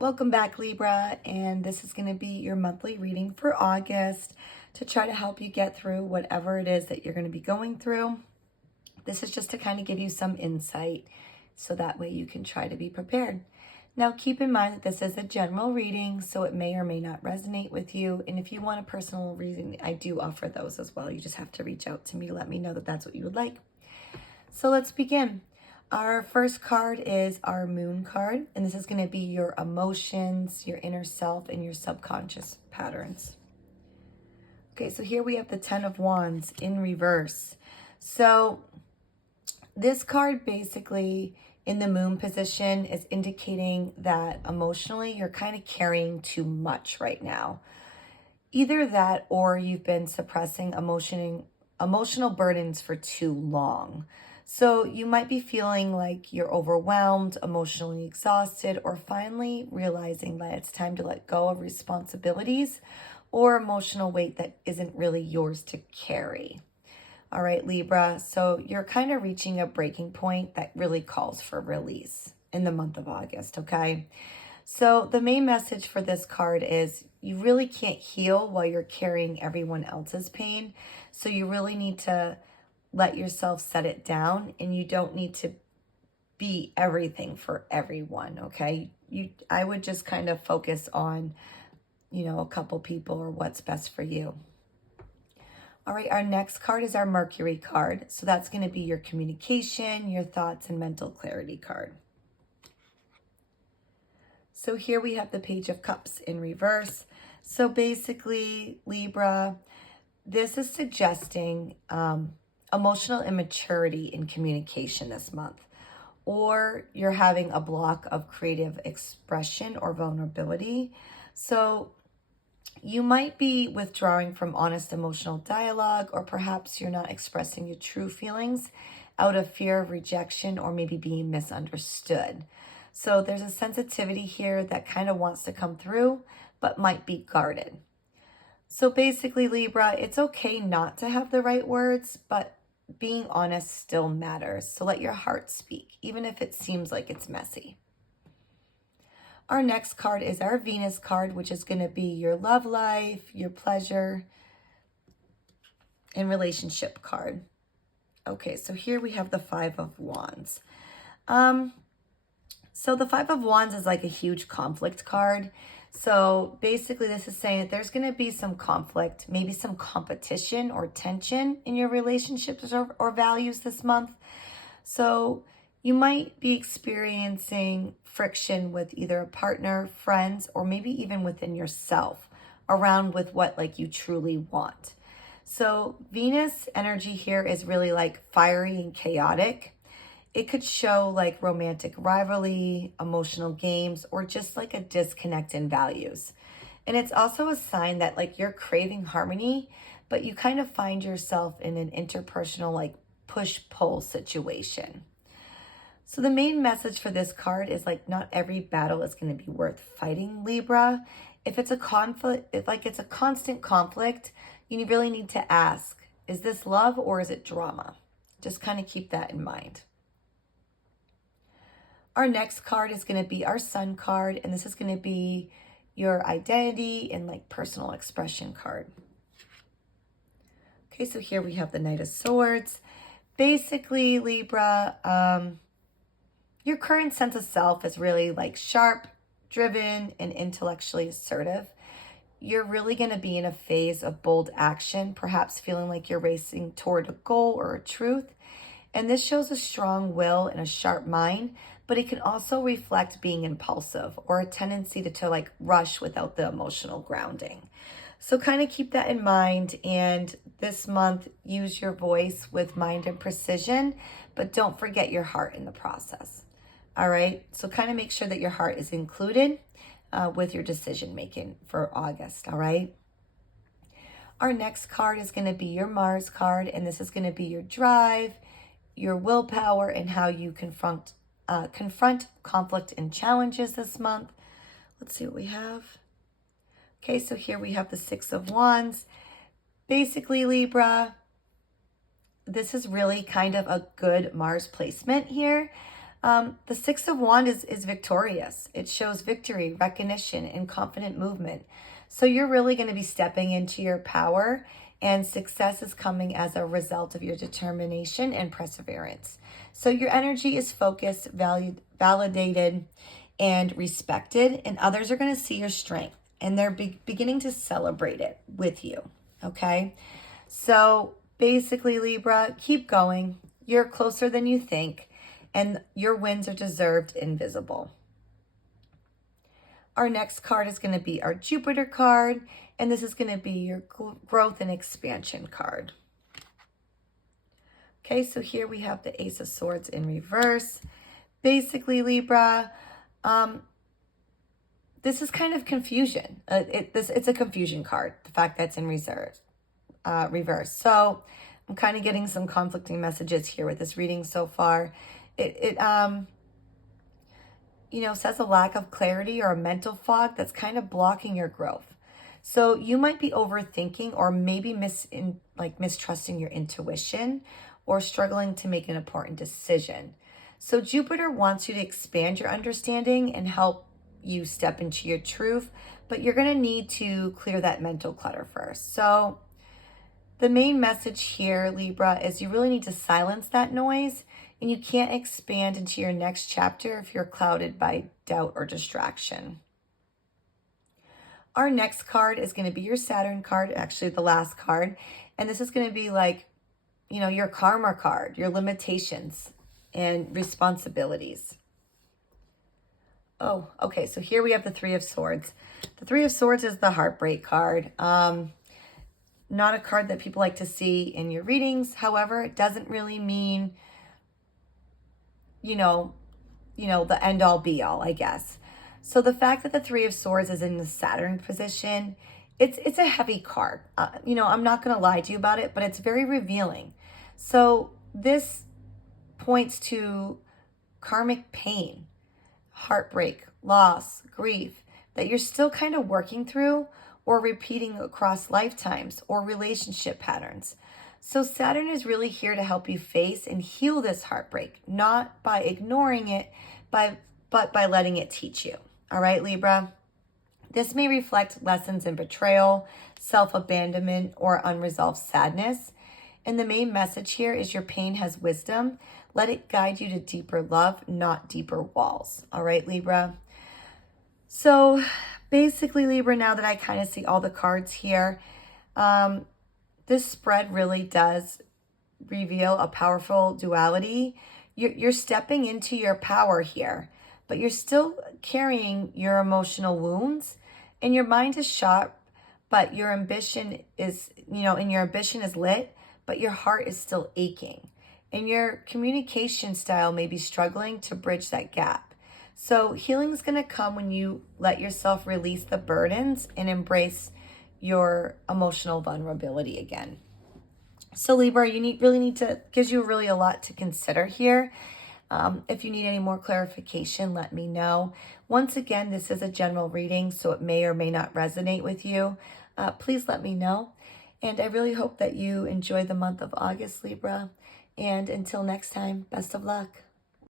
Welcome back, Libra, and this is going to be your monthly reading for August to try to help you get through whatever it is that you're going to be going through. This is just to kind of give you some insight so that way you can try to be prepared. Now, keep in mind that this is a general reading, so it may or may not resonate with you. And if you want a personal reading, I do offer those as well. You just have to reach out to me to let me know that that's what you would like. So let's begin. Our first card is our moon card, and this is going to be your emotions, your inner self, and your subconscious patterns. Okay, so here we have the 10 of Wands in reverse. So this card basically in the moon position is indicating that emotionally you're kind of carrying too much right now. Either that or you've been suppressing emotional burdens for too long. So you might be feeling like you're overwhelmed, emotionally exhausted, or finally realizing that it's time to let go of responsibilities or emotional weight that isn't really yours to carry. All right, Libra, so you're kind of reaching a breaking point that really calls for release in the month of August, okay? So the main message for this card is you really can't heal while you're carrying everyone else's pain. So you really need to let yourself set it down, and you don't need to be everything for everyone, okay? I would just kind of focus on, a couple people or what's best for you. All right, our next card is our Mercury card. So that's going to be your communication, your thoughts, and mental clarity card. So here we have the Page of Cups in reverse. So basically, Libra, this is suggesting emotional immaturity in communication this month, or you're having a block of creative expression or vulnerability. So you might be withdrawing from honest emotional dialogue, or perhaps you're not expressing your true feelings out of fear of rejection or maybe being misunderstood. So there's a sensitivity here that kind of wants to come through, but might be guarded. So basically, Libra, it's okay not to have the right words, but being honest still matters. So let your heart speak, even if it seems like it's messy. Our next card is our Venus card, which is going to be your love life, your pleasure, and relationship card. Okay, so here we have the Five of Wands. So the Five of Wands is like a huge conflict card. So basically this is saying that there's going to be some conflict, maybe some competition or tension in your relationships or values this month. So you might be experiencing friction with either a partner, friends, or maybe even within yourself around with what you truly want. So Venus energy here is really like fiery and chaotic. It could show like romantic rivalry, emotional games, or just like a disconnect in values. And it's also a sign that you're craving harmony, but you kind of find yourself in an interpersonal push-pull situation. So the main message for this card is not every battle is going to be worth fighting, Libra. If it's a conflict, if it's a constant conflict, you really need to ask, is this love or is it drama? Just kind of keep that in mind. Our next card is going to be our Sun card, and this is going to be your identity and personal expression card. Okay, so here we have the Knight of Swords. Basically, Libra, your current sense of self is really sharp, driven, and intellectually assertive. You're really going to be in a phase of bold action, perhaps feeling like you're racing toward a goal or a truth. And this shows a strong will and a sharp mind, but it can also reflect being impulsive or a tendency to rush without the emotional grounding. So kind of keep that in mind. And this month, use your voice with mind and precision, but don't forget your heart in the process. All right. So kind of make sure that your heart is included with your decision making for August. All right. Our next card is going to be your Mars card, and this is going to be your drive, your willpower, and how you confront conflict and challenges this month. Let's see what we have. Okay, so here we have the Six of Wands. Basically, Libra, this is really kind of a good Mars placement here. The Six of Wands is victorious. It shows victory, recognition, and confident movement. So you're really going to be stepping into your power, and success is coming as a result of your determination and perseverance. So your energy is focused, valued, validated, and respected, and others are going to see your strength, and they're beginning to celebrate it with you. Okay? So basically, Libra, keep going. You're closer than you think, and your wins are deserved and visible. Our next card is going to be our Jupiter card, and this is going to be your growth and expansion card. Okay, so here we have the Ace of Swords in reverse. Basically, Libra, this is kind of confusion. It's a confusion card, the fact that it's in reverse. So I'm kind of getting some conflicting messages here with this reading so far. It says a lack of clarity or a mental fog that's kind of blocking your growth. So you might be overthinking or maybe mistrusting your intuition or struggling to make an important decision. So Jupiter wants you to expand your understanding and help you step into your truth, but you're going to need to clear that mental clutter first. So the main message here, Libra, is you really need to silence that noise, and you can't expand into your next chapter if you're clouded by doubt or distraction. Our next card is going to be your Saturn card, actually the last card, and this is going to be like, your karma card, your limitations and responsibilities. Oh, okay, so here we have the Three of Swords. The Three of Swords is the heartbreak card. Not a card that people like to see in your readings. However, it doesn't really mean, the end all be all, I guess. So the fact that the Three of Swords is in the Saturn position, it's a heavy card. I'm not going to lie to you about it, but it's very revealing. So this points to karmic pain, heartbreak, loss, grief that you're still kind of working through or repeating across lifetimes or relationship patterns. So Saturn is really here to help you face and heal this heartbreak, not by ignoring it, but by letting it teach you. All right, Libra? This may reflect lessons in betrayal, self-abandonment, or unresolved sadness. And the main message here is your pain has wisdom. Let it guide you to deeper love, not deeper walls. All right, Libra? So basically, Libra, now that I kind of see all the cards here, this spread really does reveal a powerful duality. You're stepping into your power here, but you're still carrying your emotional wounds, and your mind is sharp, but your ambition is, and your ambition is lit, but your heart is still aching. And your communication style may be struggling to bridge that gap. So healing is going to come when you let yourself release the burdens and embrace your emotional vulnerability again. So Libra, gives you really a lot to consider here. If you need any more clarification, let me know. Once again, this is a general reading, so it may or may not resonate with you. Please let me know. And I really hope that you enjoy the month of August, Libra. And until next time, best of luck.